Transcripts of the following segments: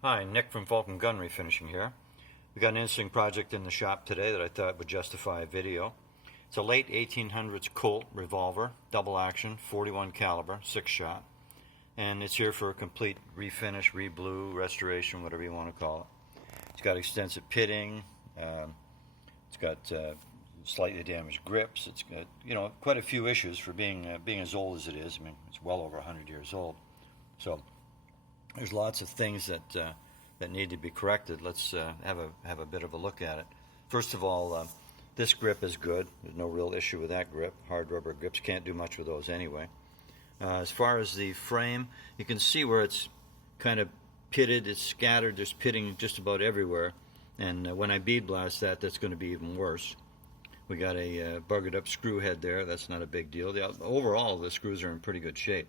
Hi, Nick from Vulcan Gun Refinishing here. We got an interesting project in the shop today that I thought would justify a video. It's a late 1800s Colt Revolver, double action, 41 caliber, 6-shot, and it's here for a complete refinish, reblue, restoration, whatever you want to call it. It's got extensive pitting. It's got slightly damaged grips. It's got quite a few issues for being as old as it is. I mean, it's well over 100 years old. So there's lots of things that need to be corrected. Let's have a bit of a look at it. First of all, this grip is good. There's no real issue with that grip. Hard rubber grips can't do much with those anyway. As far as the frame, you can see where it's kind of pitted. It's scattered. There's pitting just about everywhere. And when I bead blast that, that's going to be even worse. We got a buggered up screw head there. That's not a big deal. Overall, the screws are in pretty good shape.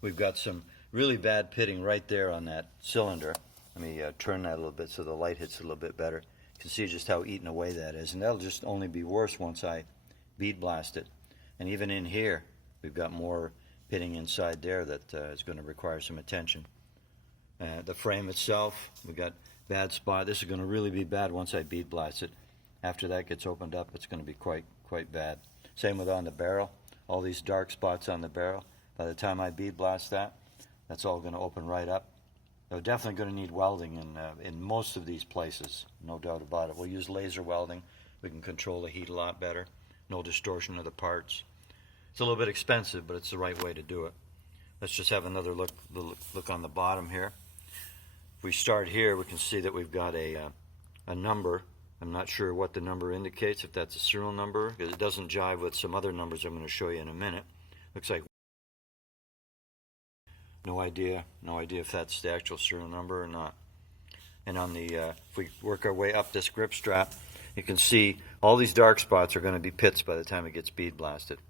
We've got some really bad pitting right there on that cylinder. Let me turn that a little bit so the light hits it a little bit better. You can see just how eaten away that is, and that'll just only be worse once I bead blast it. And even in here, we've got more pitting inside there that is going to require some attention. The frame itself, we've got bad spot. This is going to really be bad once I bead blast it. After that gets opened up, it's going to be quite bad. Same with on the barrel. All these dark spots on the barrel. By the time I bead blast that, that's all going to open right up. We're definitely going to need welding in most of these places, no doubt about it. We'll use laser welding. We can control the heat a lot better. No distortion of the parts. It's a little bit expensive, but it's the right way to do it. Let's just have another look on the bottom here. If we start here, we can see that we've got a number. I'm not sure what the number indicates, if that's a serial number, because it doesn't jive with some other numbers I'm going to show you in a minute. Looks like no idea if that's the actual serial number or not. And on the if we work our way up this grip strap, you can see all these dark spots are going to be pits by the time it gets bead blasted.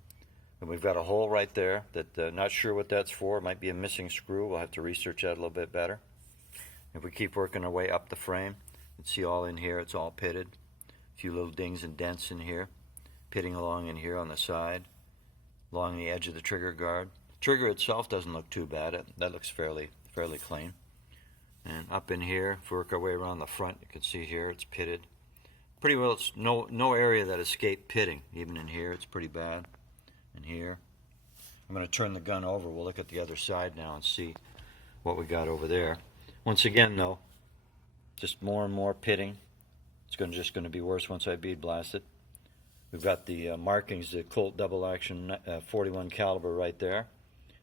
And we've got a hole right there that not sure what that's for. It might be a missing screw. We'll have to research that a little bit better. If we keep working our way up the frame, you can see all in here, it's all pitted. A few little dings and dents in here, pitting along in here on the side, along the edge of the trigger guard. Trigger itself doesn't look too bad. That looks fairly clean. And up in here, if we work our way around the front, you can see here it's pitted. Pretty well, it's no area that escaped pitting. Even in here, it's pretty bad. And here, I'm going to turn the gun over. We'll look at the other side now and see what we got over there. Once again, though, just more and more pitting. It's just going to be worse once I bead blast it. We've got the markings, the Colt double action 41 caliber right there.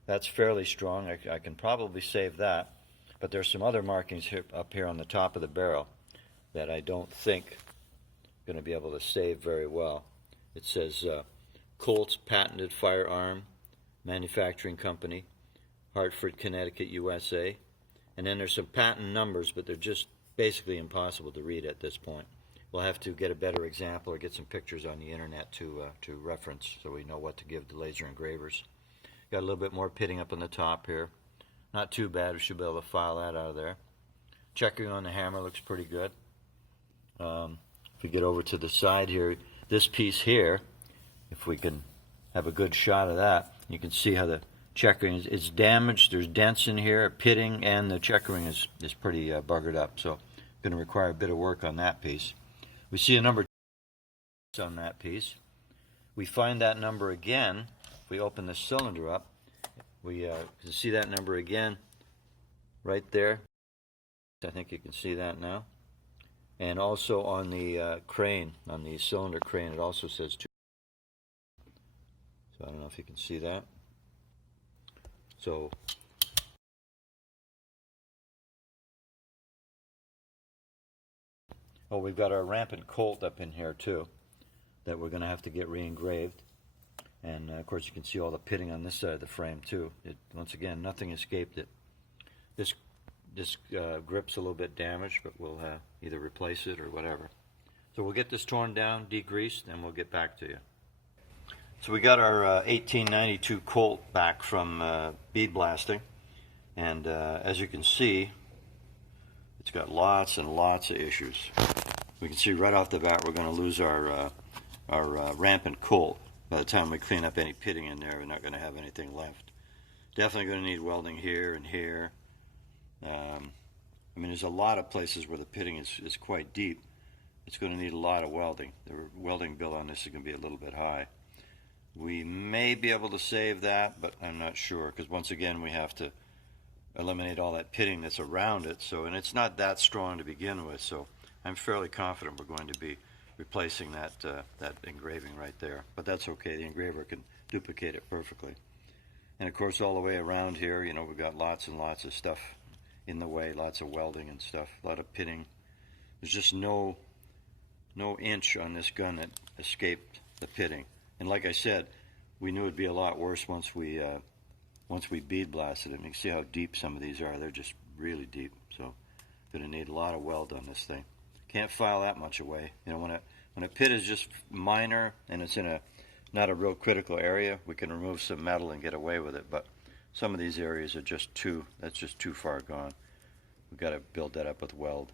That's fairly strong. I can probably save that. But there's some other markings up here on the top of the barrel that I don't think I'm going to be able to save very well. It says Colt's Patented Firearm Manufacturing Company, Hartford, Connecticut, USA. And then there's some patent numbers, but they're just basically impossible to read at this point. We'll have to get a better example or get some pictures on the internet to reference so we know what to give the laser engravers. Got a little bit more pitting up on the top here. Not too bad. We should be able to file that out of there. Checkering on the hammer looks pretty good. If we get over to the side here, this piece here, if we can have a good shot of that, you can see how the checkering is damaged. There's dents in here, pitting, and the checkering is pretty buggered up. So going to require a bit of work on that piece. We see a number on that piece. We find that number again. If we open the cylinder up, we can see that number again right there. I think you can see that now. And also on the crane, on the cylinder crane, it also says 2. So I don't know if you can see that. So we've got our rampant Colt up in here too that we're going to have to get re-engraved. And of course you can see all the pitting on this side of the frame too. Once again, nothing escaped it. This grip's a little bit damaged, but we'll either replace it or whatever. So we'll get this torn down, degreased, and we'll get back to you. So we got our 1892 Colt back from bead blasting, and as you can see, it's got lots and lots of issues. We can see right off the bat we're going to lose our rampant Colt. By the time we clean up any pitting in there, we're not going to have anything left. Definitely going to need welding here and here. I mean, there's a lot of places where the pitting is quite deep. It's going to need a lot of welding. The welding bill on this is going to be a little bit high. We may be able to save that, but I'm not sure, because once again we have to eliminate all that pitting that's around it. So, and it's not that strong to begin with, so I'm fairly confident we're going to be replacing that engraving right there. But that's okay. The engraver can duplicate it perfectly. And of course, all the way around here, you know, we've got lots and lots of stuff in the way, lots of welding and stuff, a lot of pitting. There's just no inch on this gun that escaped the pitting. And like I said, we knew it'd be a lot worse once we bead blasted it. And you can see how deep some of these are. They're just really deep. So going to need a lot of weld on this thing. Can't file that much away. You know, when a pit is just minor and it's in not a real critical area, we can remove some metal and get away with it. But some of these areas are just that's just too far gone. We've got to build that up with weld.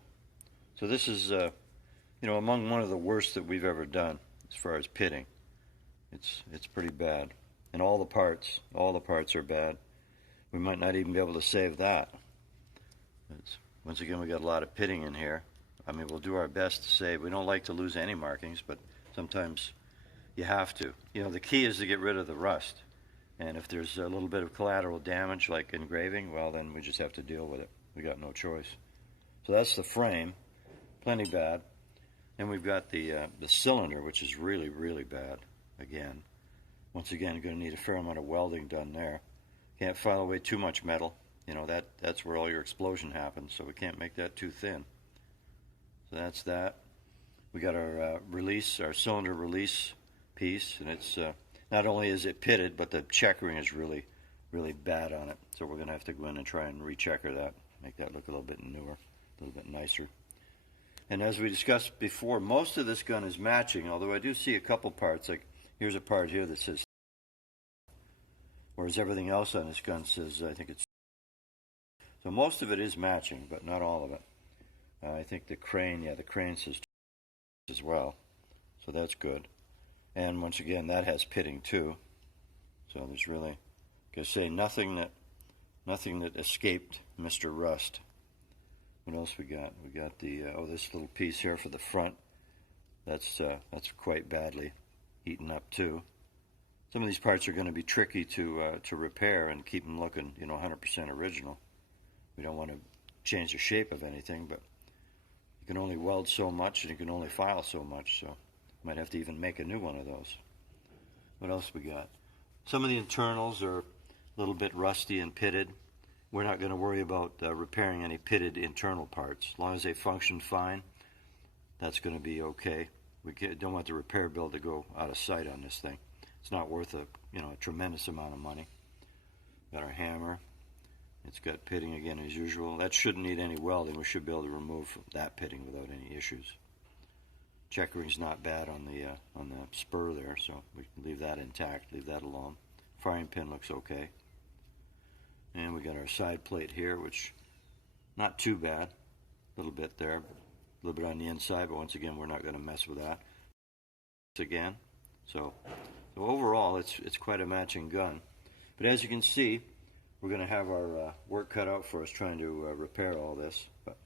So this is, you know, among one of the worst that we've ever done as far as pitting. It's pretty bad. And all the parts are bad. We might not even be able to save that. Once again, we got a lot of pitting in here. I mean, we'll do our best to save. We don't like to lose any markings, but sometimes you have to. You know, the key is to get rid of the rust. And if there's a little bit of collateral damage, like engraving, well, then we just have to deal with it. We got no choice. So that's the frame, plenty bad. And we've got the cylinder, which is really, really bad. Again, once again, going to need a fair amount of welding done there. Can't file away too much metal. You know, that's where all your explosion happens, so we can't make that too thin. So that's that. We got our our cylinder release piece, and it's not only is it pitted, but the checkering is really, really bad on it. So we're going to have to go in and try and rechecker that, make that look a little bit newer, a little bit nicer. And as we discussed before, most of this gun is matching, although I do see a couple parts, like here's a part here that says, whereas everything else on this gun says, I think it's, so most of it is matching, but not all of it. I think the crane says as well, so that's good. And once again, that has pitting too. So there's really, I say, nothing that escaped Mr. Rust. What else we got? We got the this little piece here for the front. That's quite badly eaten up too. Some of these parts are going to be tricky to repair and keep them looking, you know, 100% original. We don't want to change the shape of anything, but you can only weld so much and you can only file so much, so might have to even make a new one of those. What else we got? Some of the internals are a little bit rusty and pitted. We're not going to worry about repairing any pitted internal parts. As long as they function fine, that's going to be okay. We don't want the repair bill to go out of sight on this thing. It's not worth a tremendous amount of money. Got our hammer. It's got pitting again as usual. That shouldn't need any welding. We should be able to remove that pitting without any issues. Checkering's not bad on the spur there, so we can leave that intact, leave that alone. Firing pin looks okay. And we got our side plate here, which not too bad. A little bit there, a little bit on the inside, but once again, we're not going to mess with that. Again, so overall, it's quite a matching gun. But as you can see, we're going to have our work cut out for us trying to repair all this. But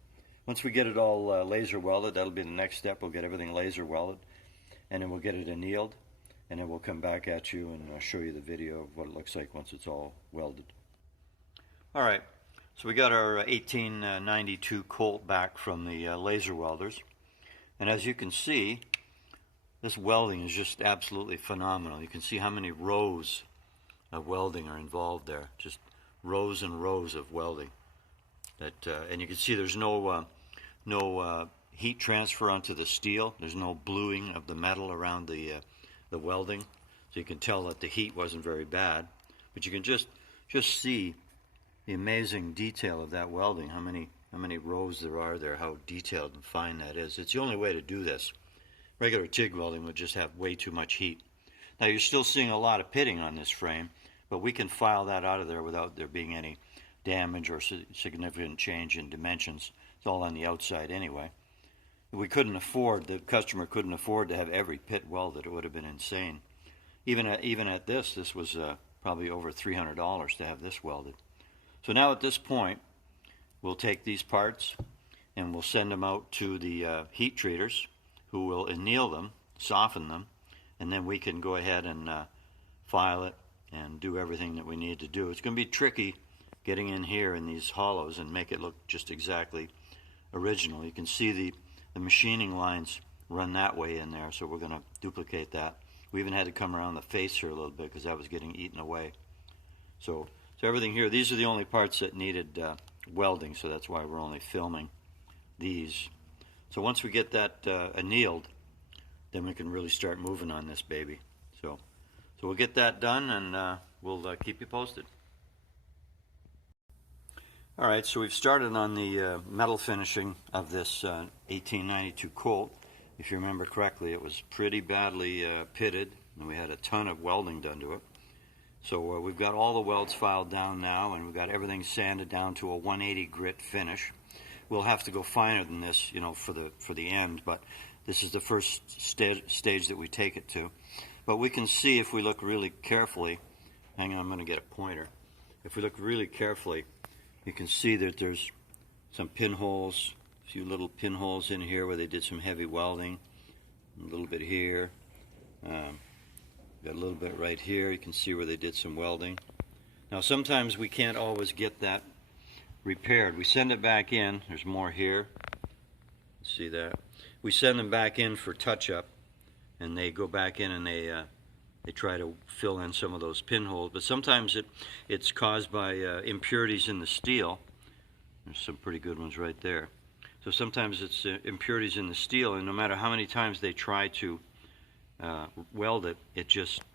once we get it all laser welded, that'll be the next step. We'll get everything laser welded, and then we'll get it annealed, and then we'll come back at you and show you the video of what it looks like once it's all welded. All right, so we got our 1892 Colt back from the laser welders, and as you can see, this welding is just absolutely phenomenal. You can see how many rows of welding are involved there, just rows and rows of welding. And you can see there's no heat transfer onto the steel. There's no bluing of the metal around the welding, so you can tell that the heat wasn't very bad. But you can just see the amazing detail of that welding. How many rows there are there? How detailed and fine that is. It's the only way to do this. Regular TIG welding would just have way too much heat. Now you're still seeing a lot of pitting on this frame, but we can file that out of there without there being any damage or significant change in dimensions. It's all on the outside anyway. We couldn't afford, the customer couldn't afford to have every pit welded. It would have been insane. Even at this was probably over $300 to have this welded. So now at this point, we'll take these parts and we'll send them out to the heat treaters, who will anneal them, soften them, and then we can go ahead and file it and do everything that we need to do. It's going to be tricky getting in here in these hollows and make it look just exactly original. You can see the machining lines run that way in there, so we're going to duplicate that. We even had to come around the face here a little bit because that was getting eaten away. So everything here, these are the only parts that needed welding, so that's why we're only filming these. So once we get that annealed, then we can really start moving on this baby. So we'll get that done, and we'll keep you posted. All right, so we've started on the metal finishing of this 1892 Colt. If you remember correctly, it was pretty badly pitted, and we had a ton of welding done to it. So we've got all the welds filed down now, and we've got everything sanded down to a 180 grit finish. We'll have to go finer than this, you know, for the end, but this is the first stage that we take it to. But we can see if we look really carefully, hang on, I'm going to get a pointer. If we look really carefully, you can see that there's some pinholes, a few little pinholes in here where they did some heavy welding, a little bit here, got a little bit right here. You can see where they did some welding. Now sometimes we can't always get that repaired. We send it back in. There's more here. See that? We send them back in for touch-up, and they go back in and they try to fill in some of those pinholes. But sometimes it's caused by impurities in the steel. There's some pretty good ones right there. So sometimes it's impurities in the steel, and no matter how many times they try to weld it,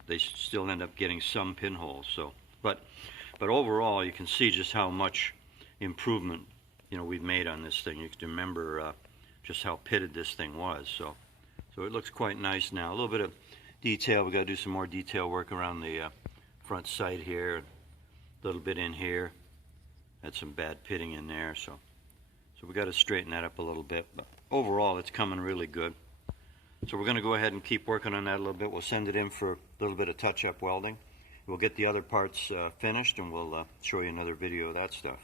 they still end up getting some pinholes. So, but overall, you can see just how much improvement, you know, we've made on this thing. You can remember just how pitted this thing was. So it looks quite nice now. A little bit of detail. We got to do some more detail work around the front sight here. A little bit in here. Had some bad pitting in there. So we got to straighten that up a little bit. But overall, it's coming really good. So we're going to go ahead and keep working on that a little bit. We'll send it in for a little bit of touch-up welding. We'll get the other parts finished, and we'll show you another video of that stuff.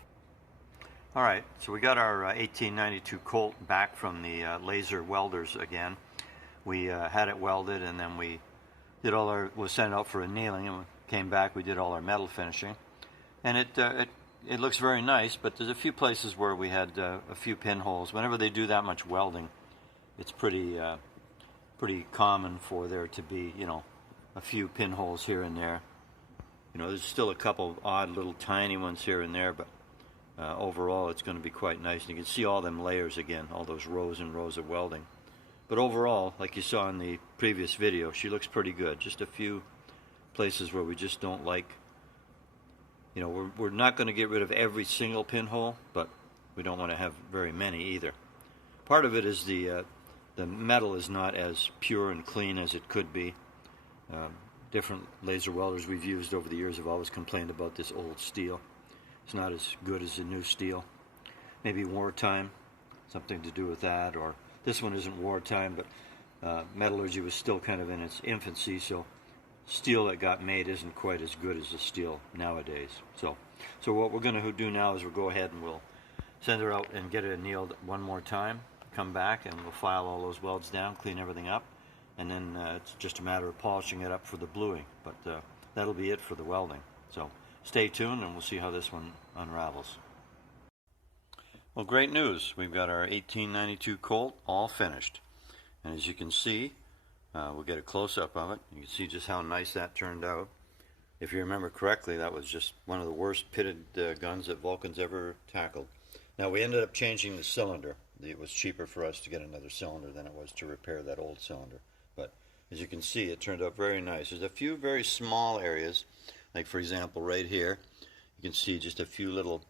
All right, so we got our 1892 Colt back from the laser welders again. We had it welded, and then we did we'll send it out for annealing, and we came back, we did all our metal finishing. And it looks very nice, but there's a few places where we had a few pinholes. Whenever they do that much welding, it's pretty common for there to be, you know, a few pinholes here and there. You know, there's still a couple odd little tiny ones here and there, but overall it's going to be quite nice. And you can see all them layers again, all those rows and rows of welding. But overall, like you saw in the previous video, she looks pretty good. Just a few places where we just don't like, you know, we're not going to get rid of every single pinhole, but we don't want to have very many either. Part of it is the metal is not as pure and clean as it could be. Different laser welders we've used over the years have always complained about this old steel. It's not as good as the new steel. Maybe wartime, something to do with that, or this one isn't wartime, but metallurgy was still kind of in its infancy, so steel that got made isn't quite as good as the steel nowadays. So what we're going to do now is we'll go ahead and we'll send her out and get it annealed one more time, come back, and we'll file all those welds down, clean everything up, and then it's just a matter of polishing it up for the bluing. But that'll be it for the welding. So stay tuned, and we'll see how this one unravels. Well, great news. We've got our 1892 Colt all finished. And as you can see, we'll get a close-up of it. You can see just how nice that turned out. If you remember correctly, that was just one of the worst pitted guns that Vulcan's ever tackled. Now, we ended up changing the cylinder. It was cheaper for us to get another cylinder than it was to repair that old cylinder. But as you can see, it turned out very nice. There's a few very small areas, like for example right here. You can see just a few little,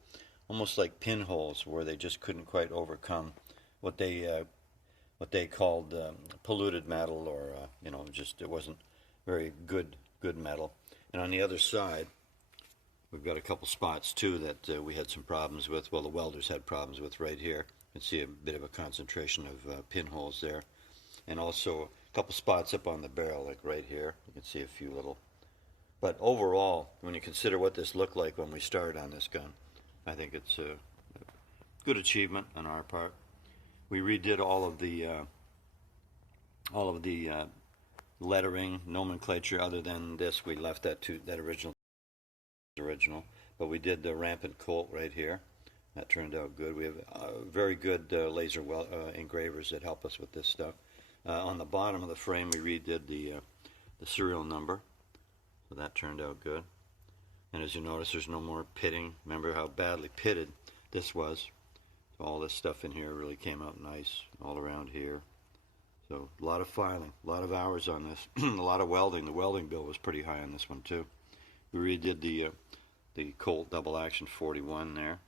almost like pinholes, where they just couldn't quite overcome what they called polluted metal, or you know, just it wasn't very good metal. And on the other side, we've got a couple spots too that we had some problems with. Well, the welders had problems with right here. You can see a bit of a concentration of pinholes there, and also a couple spots up on the barrel, like right here. You can see a few little. But overall, when you consider what this looked like when we started on this gun, I think it's good achievement on our part. We redid all of the lettering nomenclature. Other than this, we left that to that original, but we did the rampant Colt right here. That turned out good. We have very good laser engravers that help us with this stuff. On the bottom of the frame, we redid the serial number, so that turned out good. And as you notice, there's no more pitting. Remember how badly pitted this was? So all this stuff in here really came out nice all around here. So a lot of filing, a lot of hours on this, a lot of welding. The welding bill was pretty high on this one too. We redid the Colt double action 41 there.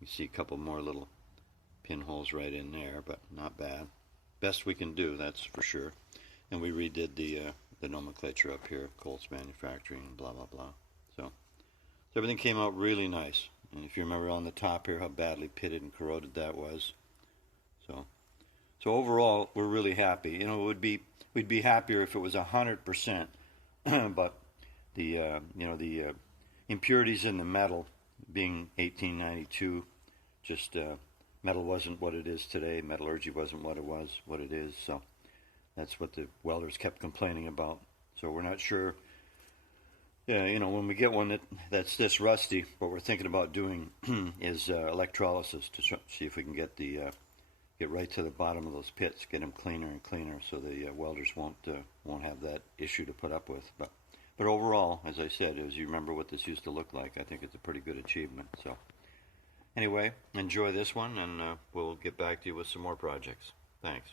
You see a couple more little pinholes right in there, but not bad. Best we can do, that's for sure. And we redid the nomenclature up here, Colt's Manufacturing, blah blah blah. So everything came out really nice. And if you remember on the top here how badly pitted and corroded that was. So overall, we're really happy. You know, we'd be happier if it was 100%, but the impurities in the metal, being 1892, just metal wasn't what it is today. Metallurgy wasn't what it is. So that's what the welders kept complaining about. So we're not sure. Yeah, you know, when we get one that's this rusty, what we're thinking about doing is electrolysis to see if we can get right to the bottom of those pits, get them cleaner and cleaner, so the welders won't have that issue to put up with. But overall, as I said, as you remember what this used to look like, I think it's a pretty good achievement. So anyway, enjoy this one, and we'll get back to you with some more projects. Thanks.